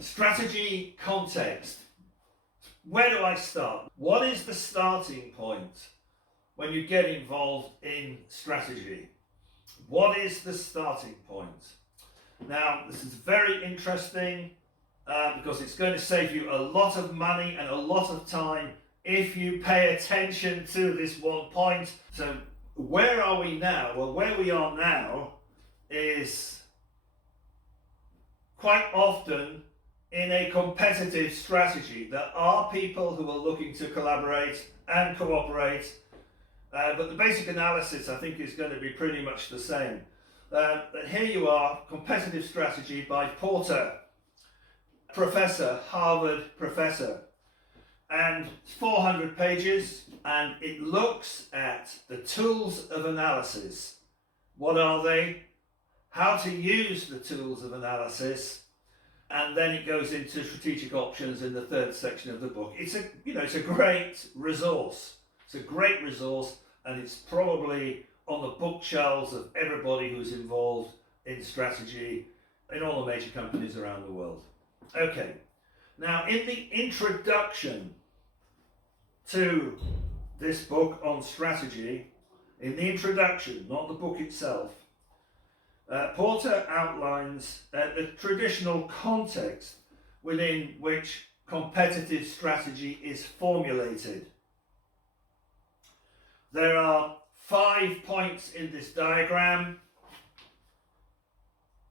Strategy context. Where do I start? What is the starting point when you get involved in strategy? What is the starting point? Now, this is very interesting because it's going to save you a lot of money and a lot of time if you pay attention to this one point. So where are we now? Well, where we are now is quite often in a competitive strategy. There are people who are looking to collaborate and cooperate, but the basic analysis I think is going to be pretty much the same. But here you are, competitive strategy by Porter, professor, Harvard professor. And it's 400 pages, and it looks at the tools of analysis. What are they? How to use the tools of analysis, and then it goes into strategic options in the third section of the book. It's a great resource. It's a great resource, and it's probably on the bookshelves of everybody who's involved in strategy in all the major companies around the world. Okay, now in the introduction to this book on strategy, in the introduction, not the book itself, Porter outlines the traditional context within which competitive strategy is formulated. There are 5 points in this diagram.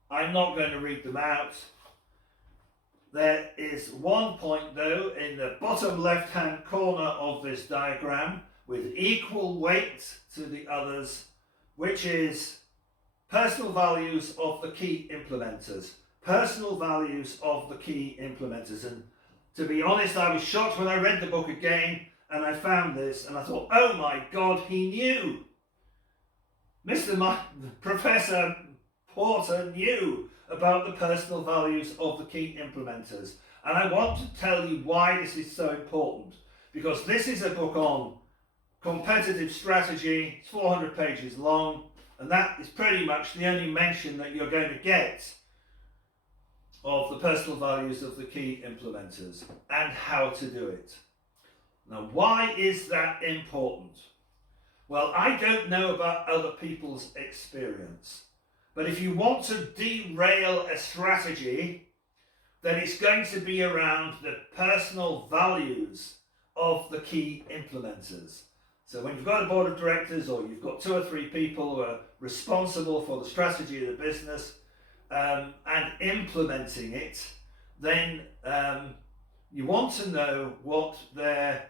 I'm not going to read them out. There is one point though in the bottom left hand corner of this diagram with equal weight to the others, which is personal values of the key implementers. Personal values of the key implementers. And to be honest, I was shocked when I read the book again and I found this and I thought, oh my God, he knew. Professor Porter knew about the personal values of the key implementers. And I want to tell you why this is so important. Because this is a book on competitive strategy. It's 400 pages long. And that is pretty much the only mention that you're going to get of the personal values of the key implementers and how to do it. Now, why is that important? Well, I don't know about other people's experience, but if you want to derail a strategy, then it's going to be around the personal values of the key implementers. So when you've got a board of directors or you've got 2 or 3 people who are responsible for the strategy of the business and implementing it, then you want to know what their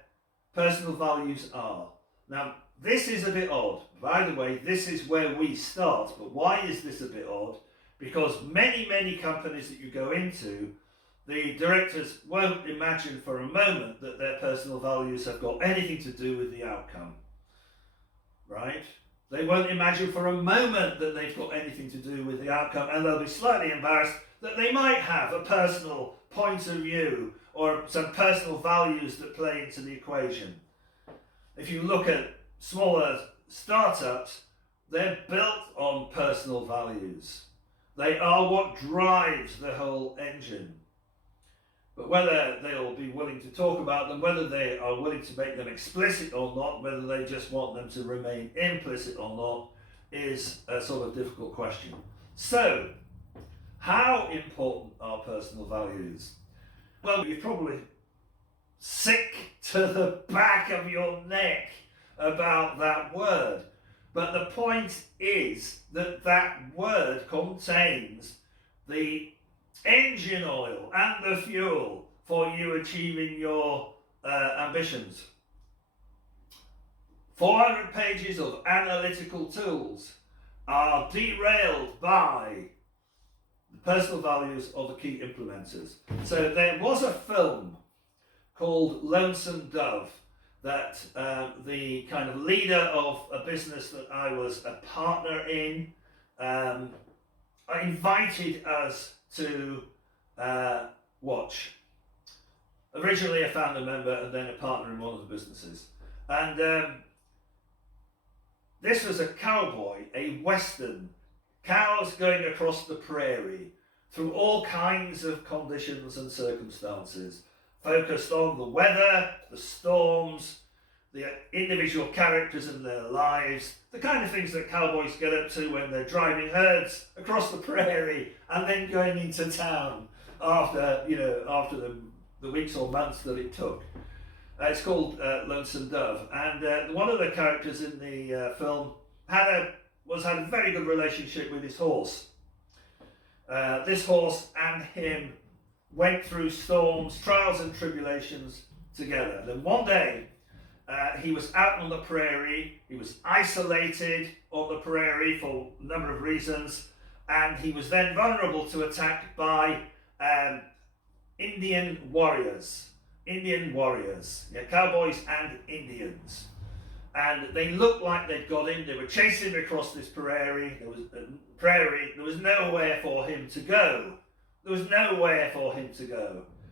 personal values are. Now, this is a bit odd. By the way, this is where we start. But why is this a bit odd? Because many companies that you go into, the directors won't imagine for a moment that their personal values have got anything to do with the outcome. Right? They won't imagine for a moment that they've got anything to do with the outcome, and they'll be slightly embarrassed that they might have a personal point of view or some personal values that play into the equation. If you look at smaller startups, they're built on personal values. They are what drives the whole engine. But whether they'll be willing to talk about them, whether they are willing to make them explicit or not, whether they just want them to remain implicit or not, is a sort of difficult question. So, how important are personal values? Well, you're probably sick to the back of your neck about that word. But the point is that that word contains the engine oil and the fuel for you achieving your ambitions. 400 pages of analytical tools are derailed by the personal values of the key implementers. So there was a film called Lonesome that the kind of leader of a business that I was a partner in invited us to watch. Originally a founder member and then a partner in one of the businesses. And this was a cowboy, a western, cows going across the prairie through all kinds of conditions and circumstances, focused on the weather, the storms, the individual characters in their lives, the kind of things that cowboys get up to when they're driving herds across the prairie and then going into town after the weeks or months that it took. It's called Lonesome Dove, and one of the characters in the film had a very good relationship with his horse. This horse and him went through storms, trials and tribulations together. Then one day, he was out on the prairie, he was isolated on the prairie for a number of reasons, and he was then vulnerable to attack by Indian warriors, cowboys and Indians. And they looked like they'd got him. They were chasing him across this prairie. There was nowhere for him to go.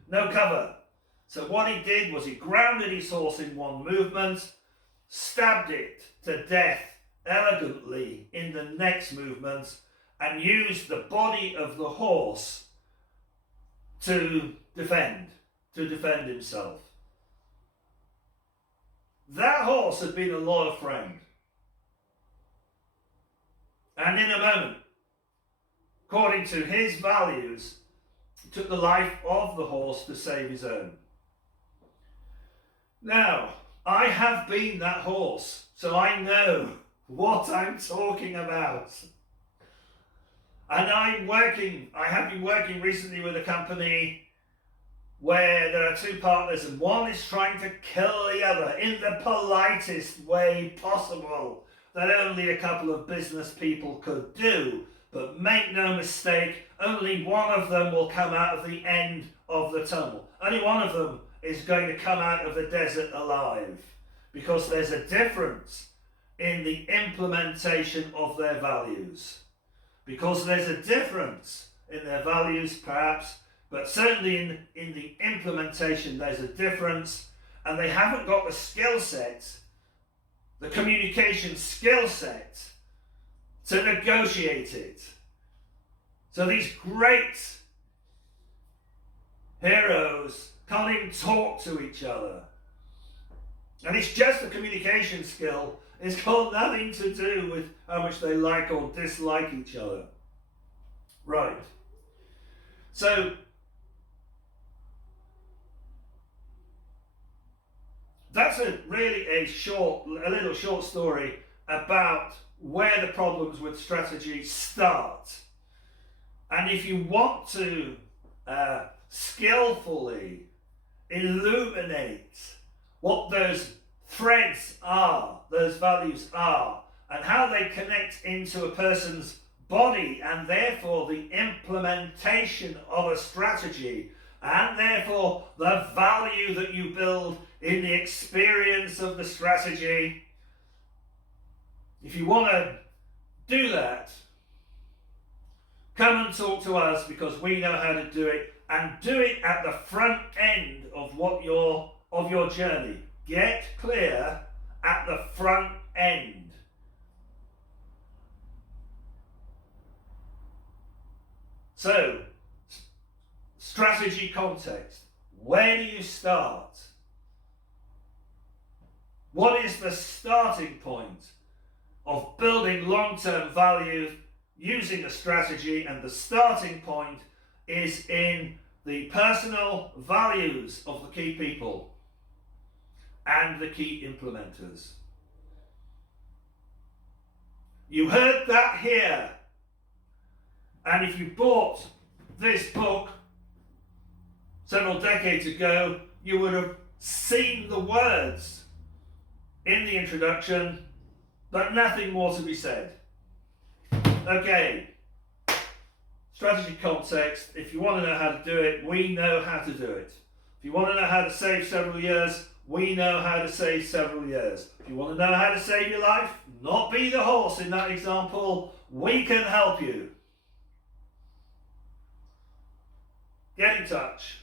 No cover. So what he did was he grounded his horse in one movement, stabbed it to death elegantly in the next movement, and used the body of the horse to defend himself. That horse had been a loyal friend. And in a moment, according to his values, he took the life of the horse to save his own. Now, I have been that horse, so I know what I'm talking about. And I have been working recently with a company where there are two partners and one is trying to kill the other in the politest way possible that only a couple of business people could do. But make no mistake, only one of them will come out of the end of the tunnel. Only one of them is going to come out of the desert alive, because there's a difference in the implementation of their values. Because there's a difference in their values, perhaps, but certainly in the implementation there's a difference, and they haven't got the skill set, the communication skill set, to negotiate it. So these great heroes can't even talk to each other. And it's just a communication skill. It's got nothing to do with how much they like or dislike each other. Right. So, that's a little short story about where the problems with strategy start. And if you want to skillfully illuminate what those threads are, those values are, and how they connect into a person's body, and therefore the implementation of a strategy, and therefore the value that you build in the experience of the strategy. If you want to do that, come and talk to us, because we know how to do it, and do it at the front end of your journey. Get clear at the front end. So, strategy context. Where do you start? What is the starting point of building long-term value using a strategy? And the starting point is in the personal values of the key people and the key implementers. You heard that here. And if you bought this book several decades ago, you would have seen the words in the introduction, but nothing more to be said. Okay, strategy context. If you want to know how to do it, we know how to do it. If you want to know how to save several years, we know how to save several years. If you want to know how to save your life, not be the horse in that example, we can help you. Get in touch.